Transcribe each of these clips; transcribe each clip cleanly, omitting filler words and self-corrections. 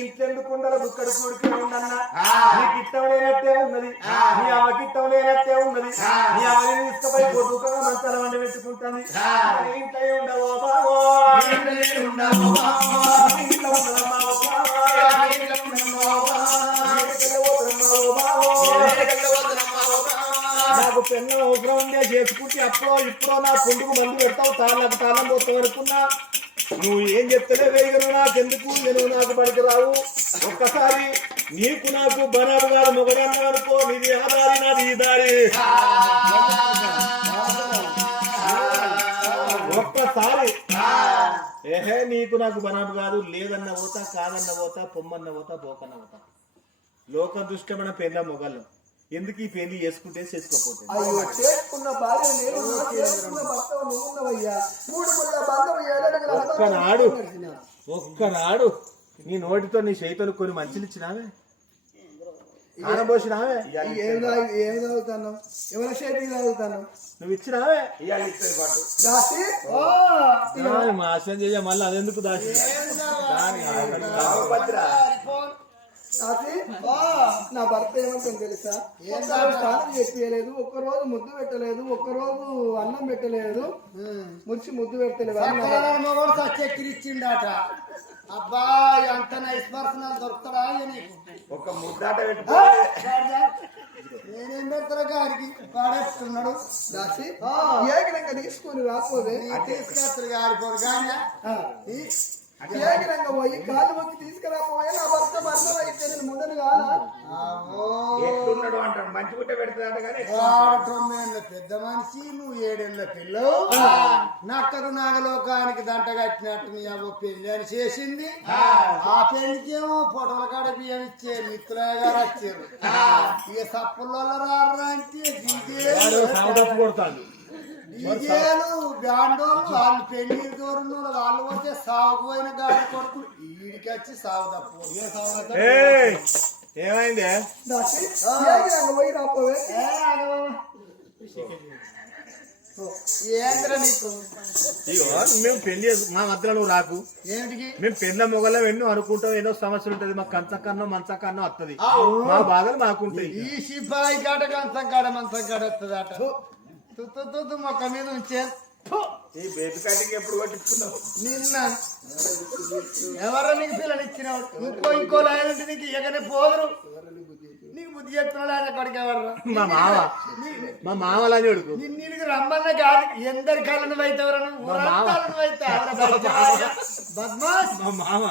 ఇంట్లోందుకుండల బుక్కడ కూడికే ఉండన్నా నీకు ఇష్టం లేనట్టే ఉన్నది, నీ అమ్మకి ఇష్టం లేనట్టే ఉన్నది. నీ అమ్మని తీసుకుపోయి పొద్దుగా మంచాల వండి పెట్టుకుంటుంది. ఇంట్లో ఉండవో బావో, నాకు పెన్ను అవసరం ఉండే చేసుకుంటే అప్పుడో ఇప్పుడో నా పుండుకు మందు పెడతావు, తాళ్ళకు తాళం పోతావు అనుకున్నా. నువ్వు ఏం చెప్తలే వేయగలు, నాకెందుకు, నేను నాకు పనికి రావు. ఒక్కసారి నీకు నాకు బనాలు గారు మొగడన్నా అనుకో, నీది ఆ దారి నాది ఈ దారి. ఒక్కసారి ఏహే నీకు నాకు బనాబు కాదు, లేదన్న పోతా, కాదన్న పోతా, పొమ్మన్న పోతా, పోకన్న పోతా. లోక దృష్టమైన పెళ్ళ మొగళ్ళు ఎందుకు ఈ పెళ్లి చేసుకుంటే చేసుకోకపోతే ఒక్కనాడు నీ నోటితో నీ చేతితో కొన్ని మంచిలు ఇచ్చినావే, ఆనబోసినావే. ఏం తాగుతాను, ఎవరి చేతికి తాగుతాను, నువ్వు ఇచ్చినావే. మాసం చేయ మళ్ళీ అదెందుకు దాచి నా భర్త ఏమంటాను తెలుసా, స్నానం చెప్పలేదు, ఒక్కరోజు ముద్దు పెట్టలేదు, ఒక్కరోజు అన్నం పెట్టలేదు, మురిచి ముద్దు పెట్టలేదు. చక్కెరిచ్చిండట. అబ్బా ఎంత నైస్ పర్సనల్ దొరుకుతాడా ఒక ముద్దాట నేనేం పెడతారా గారికి పాడేస్తున్నాడు. దాసి ఏకరంగా తీసుకొని రాకపోతే తీసుకొస్తారు గారిపోరు కానీ ఏకరంగా పోయి కాళ్ళు మొక్కి తీసుకురాపోయే నా భర్త భర్త అయితే నేను ముందరు కాదా అంటాడు. మంచి గుట్ట పెడతాడు కానీ 9 ఏళ్ళ పెద్ద మనిషి, నువ్వు 7 ఏళ్ళ పిల్లవు. నక్కకు నాగలోకానికి దంట కట్టినట్టు నీ అవ్వ పెళ్లి అని చేసింది. ఆ పెళ్లికేమో ఫోటోల కాడ బియ్యం ఇచ్చే మిత్రులయ్య గారు వచ్చారు. ఇక సప్పుల్లో రారంటే డీజేలు బ్యాండోళ్ళు వాళ్ళు పెళ్లి దూరం వాళ్ళు వచ్చే సాగు పోయిన గాడి కొడుకు ఈడికి వచ్చి సాగు తప్పు ఏమైంది పోయి రాపోవే. మేము పెళ్లి మా మధ్యలో నువ్వు రాకు. మేము పెళ్ళ మొగలం ఎన్నో అనుకుంటాం, ఎన్నో సమస్యలు ఉంటది. మాకు కంచకన్నో మంచకన్నో వస్తుంది, మా బాధలు మాకుంటాయి. ఈ సిపాయి కాడ కంచం కాడ మంచం కాడ వస్తుంది అట. తుత్తు మొక్క మీద ఉంచే ఈ బేబీ కటింగ్ ఎప్పుడు పట్టించుకున్నావు? నిన్న ఎవరో నీకు పిల్లలు ఇచ్చినావు ఇంకో లైన్ ఉంటే నీకు ఇకనే పోదురు నీకు బుద్ధి చెప్తున్నాడు ఆయన అక్కడికి ఎవరు మా మామలా చూడుకు నీకు రమ్మన్న కాదు ఎందరి కళ్ళను అవుతావరా బద్మాస్ మా మామ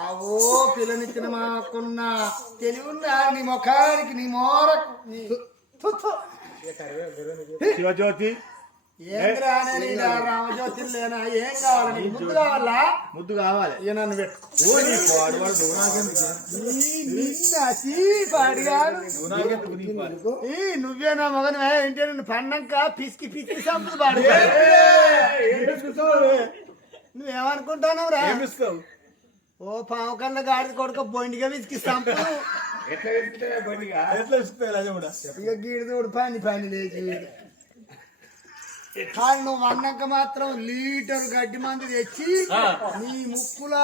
ఆవో పిల్లనిచ్చిన మాకున్న తెలివి ఉందా నీ ముఖానికి నీ మోరకు నీ శివజ్యోతి ఏంద్రా అనేది రామజ్యోతి లేనా ఏం కావాలి నీకు ముద్దు కావాలా ముద్దు కావాలి ఇక నన్ను పెట్టు ఓ నీ పాడువాడు నువ్వు నాకెందుకు? నువ్వేనా మగన్ ఏంటి నన్ను పన్నాక పిసికి పిసికి సంపులు పాడు నువ్వేమనుకుంటున్నావు రా ఏమిస్తావు? ఓ పాము కన్నా గాడి కొడుక బొండిగా పిసికి సంపు ఎట్లా వేసుకుంటే బండిగా ఎట్లా ఇస్తావు రాజా కూడా? ఇక గీడిదోడు పని లేచి కానీ నువ్వు అన్నాక మాత్రం లీటర్ గడ్డి మంది తెచ్చి నీ ముక్కుల